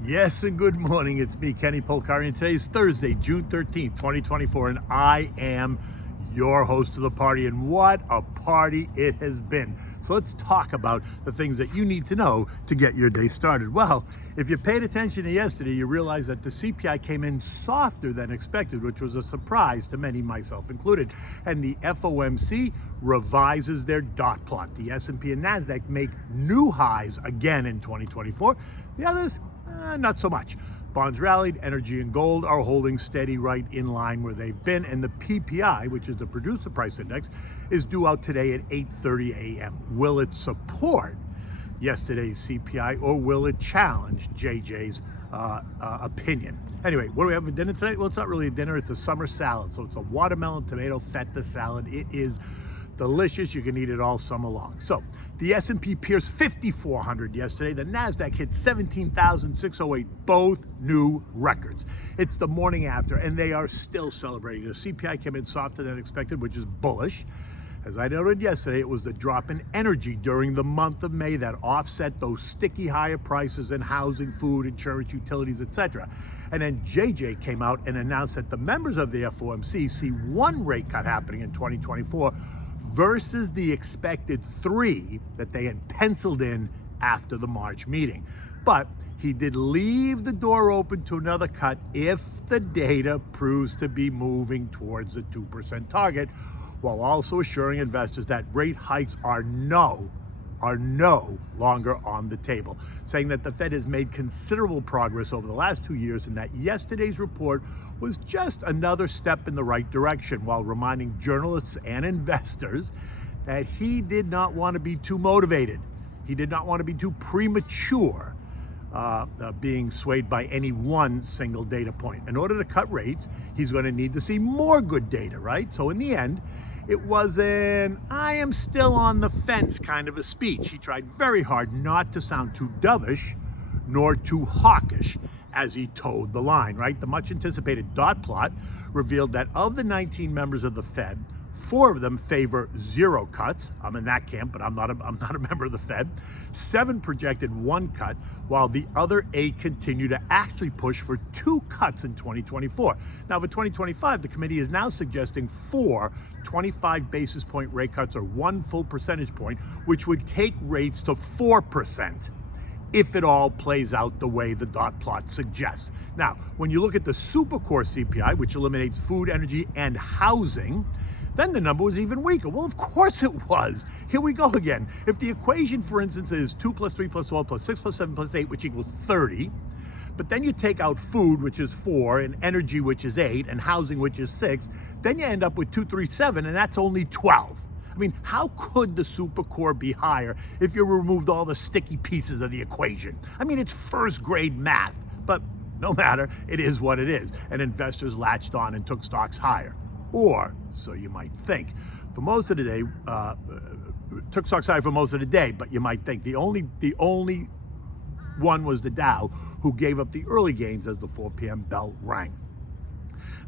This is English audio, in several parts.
Yes, and good morning. It's me, Kenny Polcari, and today's Thursday, June 13th, 2024, and I am your host of the party, and what a party it has been. So let's talk about the things that you need to know to get your day started. Well, if you paid attention to yesterday, you realize that the CPI came in softer than expected, which was a surprise to many, myself included. And the FOMC revises their dot plot. The S&P and Nasdaq make new highs again in 2024. The others, not so much. Bonds rallied, energy and gold are holding steady right in line where they've been, and the PPI, which is the Producer Price Index, is due out today at 8:30 a.m. Will it support yesterday's CPI, or will it challenge JJ's opinion? Anyway, what do we have for dinner tonight? Well, it's not really a dinner, it's a summer salad. So it's a watermelon tomato feta salad. It is delicious. You can eat it all summer long. So the S&P pierced 5,400 yesterday. The Nasdaq hit 17,608, both new records. It's the morning after, and they are still celebrating. The CPI came in softer than expected, which is bullish. As I noted yesterday, it was the drop in energy during the month of May that offset those sticky higher prices in housing, food, insurance, utilities, etc. And then JJ came out and announced that the members of the FOMC see one rate cut happening in 2024 versus the expected 3 that they had penciled in after the March meeting. But he did leave the door open to another cut if the data proves to be moving towards the 2% target, while also assuring investors that rate hikes are no longer on the table, saying that the Fed has made considerable progress over the last 2 years and that yesterday's report was just another step in the right direction, while reminding journalists and investors that he did not want to be too motivated. He did not want to be too premature, being swayed by any one single data point. In order to cut rates, he's going to need to see more good data, right? So in the end, it was an I am still on the fence kind of a speech. He tried very hard not to sound too dovish nor too hawkish as he towed the line, right? The much anticipated dot plot revealed that of the 19 members of the Fed, 4 of them favor 0 cuts. I'm in that camp, but I'm not a member of the Fed. 7 projected 1 cut, while the other 8 continue to actually push for 2 cuts in 2024. Now, for 2025, the committee is now suggesting 4 25 basis point rate cuts, or 1 full percentage point, which would take rates to 4%. if it all plays out the way the dot plot suggests. Now, when you look at the supercore CPI, which eliminates food, energy, and housing, then the number was even weaker. Well, of course it was. Here we go again. If the equation, for instance, is 2 plus 3 plus 12 plus 6 plus 7 plus 8, which equals 30, but then you take out food, which is 4, and energy, which is 8, and housing, which is 6, then you end up with 237, and that's only 12. I mean, how could the supercore be higher if you removed all the sticky pieces of the equation? I mean, it's first grade math, but no matter, it is what it is. And investors latched on and took stocks higher. Or, so you might think. For most of the day, took stocks higher for most of the day, but you might think the only one was the Dow, who gave up the early gains as the 4 p.m. bell rang.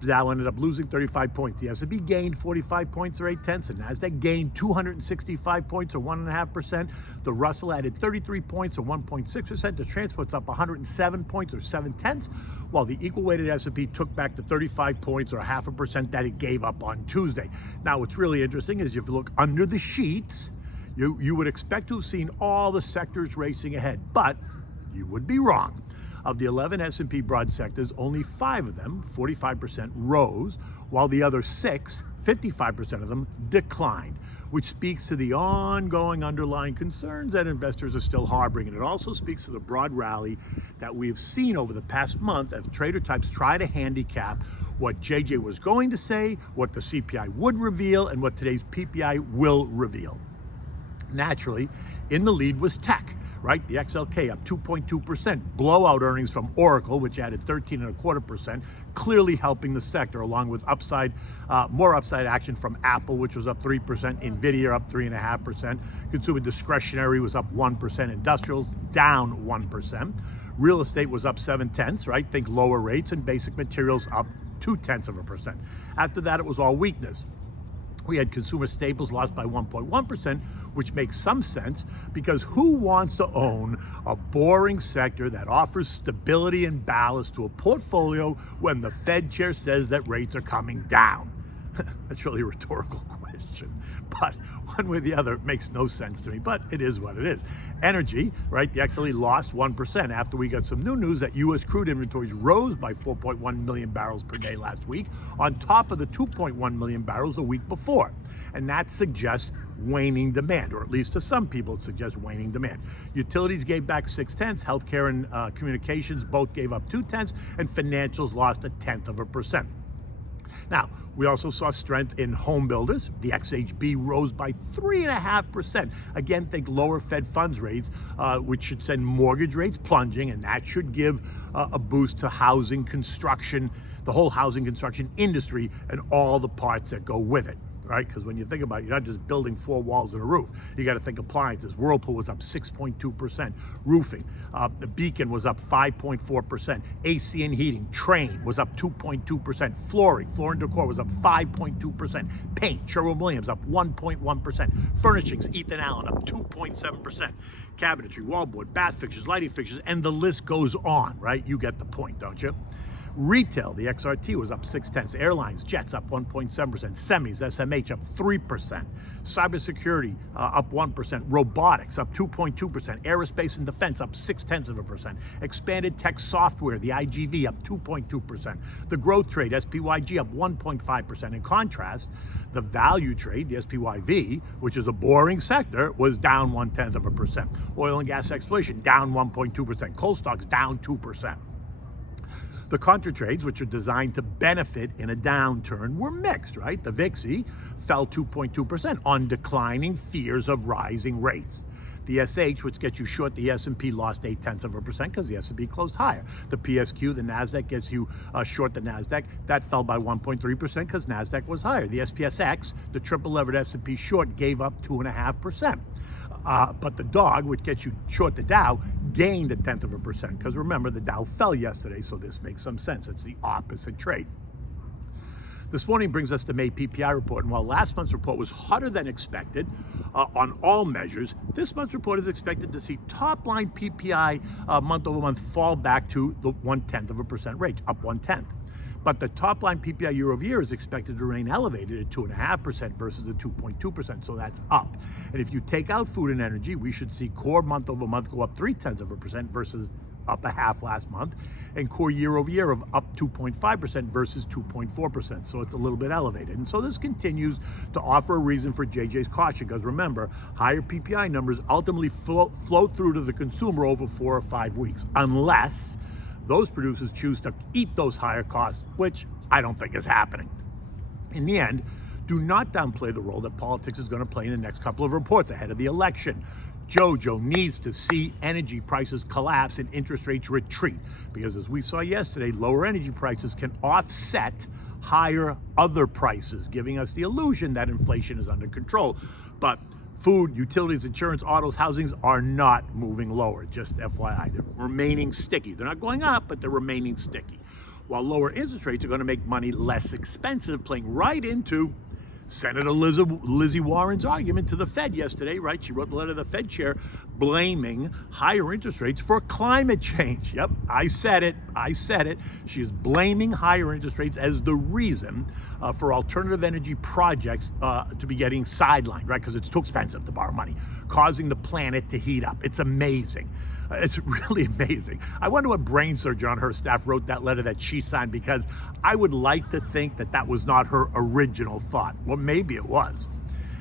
The Dow ended up losing 35 points. The S&P gained 45 points, or 0.8, and Nasdaq gained 265 points, or 1.5%. The Russell added 33 points, or 1.6%. The transport's up 107 points, or 0.7, while the equal-weighted S&P took back the 35 points, or 0.5% that it gave up on Tuesday. Now, what's really interesting is if you look under the sheets, you would expect to have seen all the sectors racing ahead, but you would be wrong. Of the 11 S&P broad sectors, only 5 of them, 45%, rose, while the other 6, 55% of them, declined, which speaks to the ongoing underlying concerns that investors are still harboring. And it also speaks to the broad rally that we've seen over the past month as trader types try to handicap what JJ was going to say, what the CPI would reveal, and what today's PPI will reveal. Naturally, in the lead was tech. Right, the XLK up 2.2%. Blowout earnings from Oracle, which added 13.25%, clearly helping the sector, along with more upside action from Apple, which was up 3%, Nvidia up 3.5%. Consumer discretionary was up 1%. Industrials down 1%. Real estate was up 0.7, right? Think lower rates, and basic materials up 0.2%. After that, it was all weakness. We had consumer staples lost by 1.1%, which makes some sense because who wants to own a boring sector that offers stability and ballast to a portfolio when the Fed chair says that rates are coming down? That's really a rhetorical question, but one way or the other, it makes no sense to me, but it is what it is. Energy, right, they actually lost 1% after we got some new news that U.S. crude inventories rose by 4.1 million barrels per day last week, on top of the 2.1 million barrels a week before. And that suggests waning demand, or at least to some people it suggests waning demand. Utilities gave back 0.6, healthcare and communications both gave up 0.2, and financials lost 0.1%. Now, we also saw strength in home builders. The XHB rose by 3.5%. Again, think lower Fed funds rates, which should send mortgage rates plunging, and that should give a boost to housing construction, the whole housing construction industry, and all the parts that go with it. Right? Because when you think about it, you're not just building 4 walls and a roof. You got to think appliances. Whirlpool was up 6.2%. Roofing. The Beacon was up 5.4%. AC and heating. Train was up 2.2%. Flooring. Floor and decor was up 5.2%. Paint. Sherwin-Williams up 1.1%. Furnishings. Ethan Allen up 2.7%. Cabinetry, wallboard, bath fixtures, lighting fixtures, and the list goes on, right? You get the point, don't you? Retail, the XRT was up 0.6. Airlines, jets up 1.7%. Semis, SMH up 3%. Cybersecurity up 1%. Robotics up 2.2%. Aerospace and defense up 0.6%. Expanded tech software, the IGV up 2.2%. The growth trade, SPYG up 1.5%. In contrast, the value trade, the SPYV, which is a boring sector, was down 0.1%. Oil and gas exploration down 1.2%. Coal stocks down 2%. The contra trades, which are designed to benefit in a downturn, were mixed, right? The VIXI fell 2.2% on declining fears of rising rates. The SH, which gets you short the S&P, lost 0.8% because the S&P closed higher. The PSQ, the Nasdaq, gets you short the Nasdaq. That fell by 1.3% because Nasdaq was higher. The SPSX, the triple levered S&P short, gave up 2.5%. But the dog, which gets you short the Dow, gained 0.1% because remember, the Dow fell yesterday, so this makes some sense. It's the opposite trade. This morning brings us the May PPI report, and while last month's report was hotter than expected on all measures, this month's report is expected to see top-line PPI month over month fall back to the 0.1% range, up 0.1. But the top-line PPI year over year is expected to remain elevated at 2.5% versus the 2.2%, so that's up. And if you take out food and energy, we should see core month over month go up 0.3% versus up 0.5 last month, and core year over year of up 2.5% versus 2.4%. So it's a little bit elevated. And so this continues to offer a reason for JJ's caution, because remember, higher PPI numbers ultimately flow through to the consumer over 4 or 5 weeks, unless those producers choose to eat those higher costs, which I don't think is happening. In the end, do not downplay the role that politics is going to play in the next couple of reports ahead of the election. Jojo needs to see energy prices collapse and interest rates retreat, because as we saw yesterday, lower energy prices can offset higher other prices, giving us the illusion that inflation is under control. But food, utilities, insurance, autos, housings are not moving lower, just FYI. They're remaining sticky. They're not going up, but they're remaining sticky. While lower interest rates are going to make money less expensive, playing right into Senator Lizzie Warren's argument to the Fed yesterday, right? She wrote the letter to the Fed chair blaming higher interest rates for climate change. Yep, I said it. She is blaming higher interest rates as the reason for alternative energy projects to be getting sidelined, right? Because it's too expensive to borrow money, causing the planet to heat up. It's amazing. It's really amazing. I wonder what brain surgeon on her staff wrote that letter that she signed, because I would like to think that that was not her original thought. Well, maybe it was.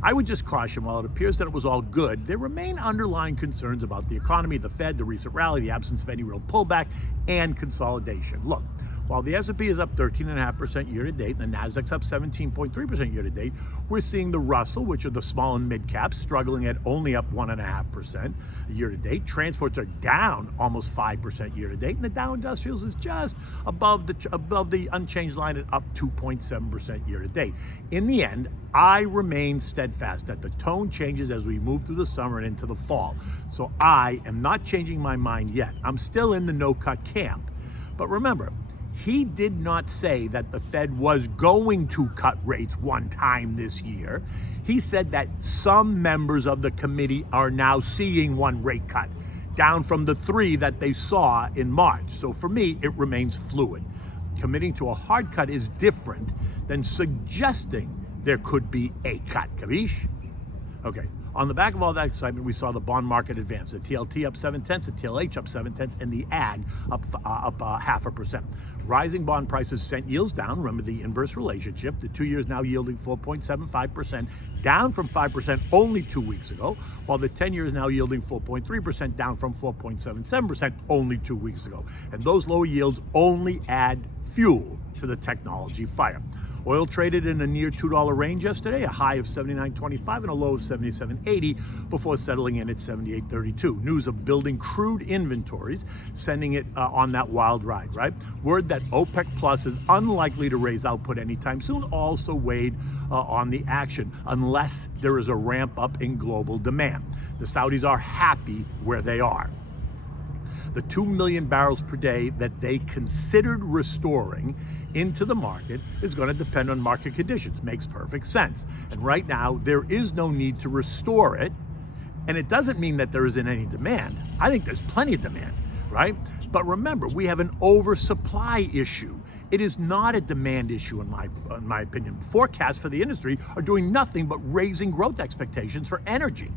I would just caution, while it appears that it was all good, there remain underlying concerns about the economy, the Fed, the recent rally, the absence of any real pullback, and consolidation. Look, while the S&P is up 13.5% year to date, and the Nasdaq's up 17.3% year to date, we're seeing the Russell, which are the small and mid caps, struggling at only up 1.5% year to date. Transports are down almost 5% year to date, and the Dow Industrials is just above the unchanged line at up 2.7% year to date. In the end, I remain steadfast that the tone changes as we move through the summer and into the fall. So I am not changing my mind yet. I'm still in the no-cut camp. But remember, He did not say that the Fed was going to cut rates one time this year. He said that some members of the committee are now seeing one rate cut, down from the 3 that they saw in March. So for me, it remains fluid. Committing to a hard cut is different than suggesting there could be a cut. Capiche? Okay. On the back of all that excitement, we saw the bond market advance. The TLT up 0.7, the TLH up 0.7, and the AG up 0.5%. Rising bond prices sent yields down. Remember the inverse relationship. The 2 years now yielding 4.75%, down from 5% only 2 weeks ago, while the 10 years now yielding 4.3%, down from 4.77% only 2 weeks ago. And those lower yields only add fuel to the technology fire. Oil traded in a near $2 range yesterday, a high of $79.25 and a low of $77.80 before settling in at $78.32. News of building crude inventories, sending it on that wild ride, right? Word that OPEC Plus is unlikely to raise output anytime soon also weighed on the action, unless there is a ramp up in global demand. The Saudis are happy where they are. The 2 million barrels per day that they considered restoring into the market is going to depend on market conditions. Makes perfect sense. And right now, there is no need to restore it. And it doesn't mean that there isn't any demand. I think there's plenty of demand, right? But remember, we have an oversupply issue. It is not a demand issue, in my opinion. Forecasts for the industry are doing nothing but raising growth expectations for energy.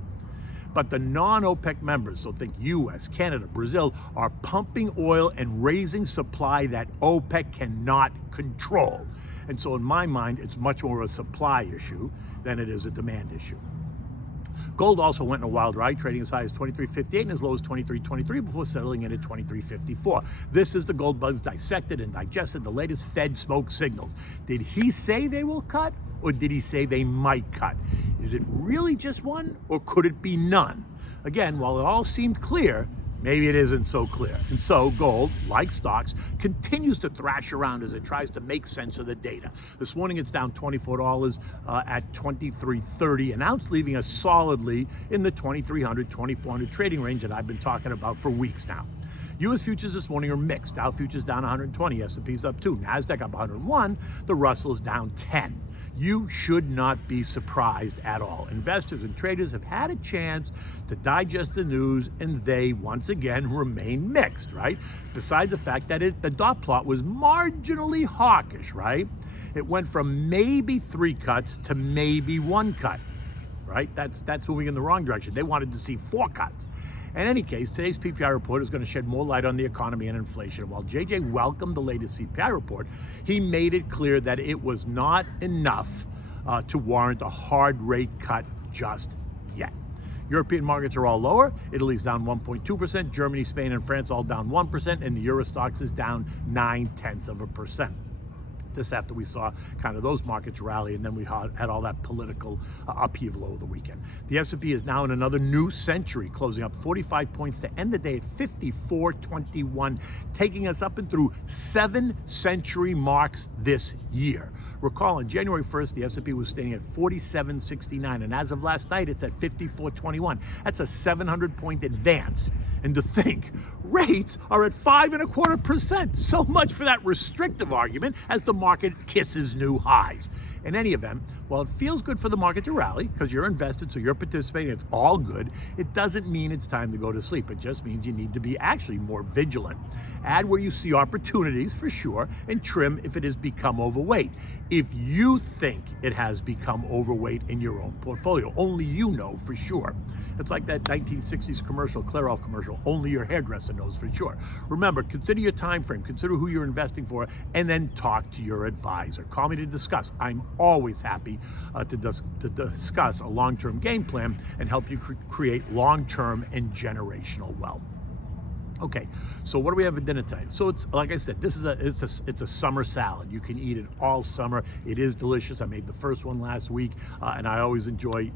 But the non-OPEC members, so think US, Canada, Brazil, are pumping oil and raising supply that OPEC cannot control. And so in my mind, it's much more of a supply issue than it is a demand issue. Gold also went in a wild ride, trading as high as $23.58 and as low as $23.23 before settling in at $23.54. This is the gold bugs dissected and digested the latest Fed smoke signals. Did he say they will cut, or did he say they might cut? Is it really just one, or could it be none? Again, while it all seemed clear, maybe it isn't so clear. And so gold, like stocks, continues to thrash around as it tries to make sense of the data. This morning it's down $24 at $23.30 an ounce, leaving us solidly in the $2,300, $2,400 trading range that I've been talking about for weeks now. U.S. futures this morning are mixed. Dow futures down 120, S&P's up 2, Nasdaq up 101, the Russell's down 10. You should not be surprised at all. Investors and traders have had a chance to digest the news, and they once again remain mixed, right? Besides the fact that the dot plot was marginally hawkish, right? It went from maybe 3 cuts to maybe 1 cut, right? That's moving in the wrong direction. They wanted to see 4 cuts. In any case, today's PPI report is going to shed more light on the economy and inflation. While JJ welcomed the latest CPI report, he made it clear that it was not enough to warrant a hard rate cut just yet. European markets are all lower. Italy's down 1.2%. Germany, Spain, and France all down 1%. And the Eurostoxx is down 0.9%. This after we saw kind of those markets rally, and then we had all that political upheaval over the weekend. The S&P is now in another new century, closing up 45 points to end the day at 54.21, taking us up and through 7 century marks this year. Recall, on January 1st, the S&P was standing at 47.69, and as of last night, it's at 54.21. That's a 700-point advance. And to think, rates are at 5.25%. So much for that restrictive argument as the market kisses new highs. In any event, while it feels good for the market to rally, because you're invested, so you're participating, it's all good, it doesn't mean it's time to go to sleep. It just means you need to be actually more vigilant. Add where you see opportunities, for sure, and trim if it has become overweight. If you think it has become overweight in your own portfolio, only you know for sure. It's like that 1960s commercial, Clairol commercial, only your hairdresser knows for sure. Remember, consider your time frame, consider who you're investing for, and then talk to your advisor. Call me to discuss. I'm always happy to discuss a long-term game plan and help you create long-term and generational wealth. Okay, so what do we have for dinner tonight? So it's, like I said, it's a summer salad. You can eat it all summer. It is delicious. I made the first one last week, and I always enjoy,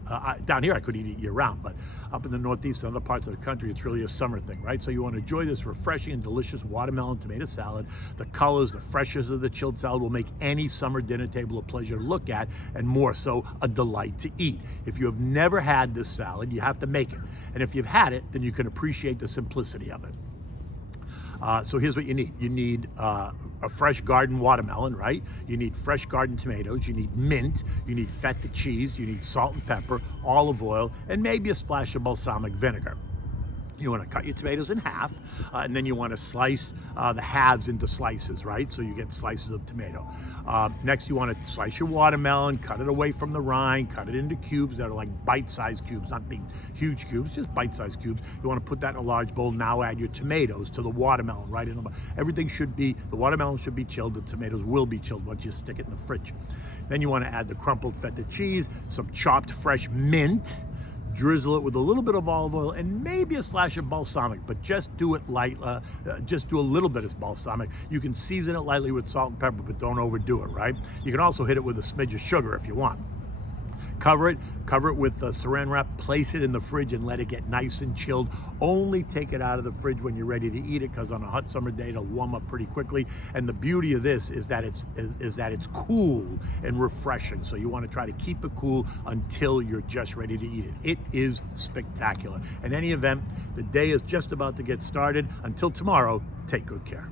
down here I could eat it year round, but up in the Northeast and other parts of the country, it's really a summer thing, right? So you want to enjoy this refreshing and delicious watermelon tomato salad. The colors, the freshness of the chilled salad will make any summer dinner table a pleasure to look at, and more so, a delight to eat. If you have never had this salad, you have to make it. And if you've had it, then you can appreciate the simplicity of it. So here's what you need. You need a fresh garden watermelon, right? You need fresh garden tomatoes. You need mint. You need feta cheese. You need salt and pepper, olive oil, and maybe a splash of balsamic vinegar. You want to cut your tomatoes in half, and then you want to slice the halves into slices, right? So you get slices of tomato. Next, you want to slice your watermelon, cut it away from the rind, cut it into cubes that are like bite-sized cubes, not big, huge cubes, just bite-sized cubes. You want to put that in a large bowl. Now add your tomatoes to the watermelon, right? Everything should be, the watermelon should be chilled, the tomatoes will be chilled once you stick it in the fridge. Then you want to add the crumpled feta cheese, some chopped fresh mint, drizzle it with a little bit of olive oil and maybe a slash of balsamic, but just do it light, just do a little bit of balsamic. You can season it lightly with salt and pepper, but don't overdo it, right? You can also hit it with a smidge of sugar if you want. Cover it with saran wrap, place it in the fridge and let it get nice and chilled. Only take it out of the fridge when you're ready to eat it, because on a hot summer day it'll warm up pretty quickly. And the beauty of this is that it's cool and refreshing. So you want to try to keep it cool until you're just ready to eat it. It is spectacular. In any event, the day is just about to get started. Until tomorrow, take good care.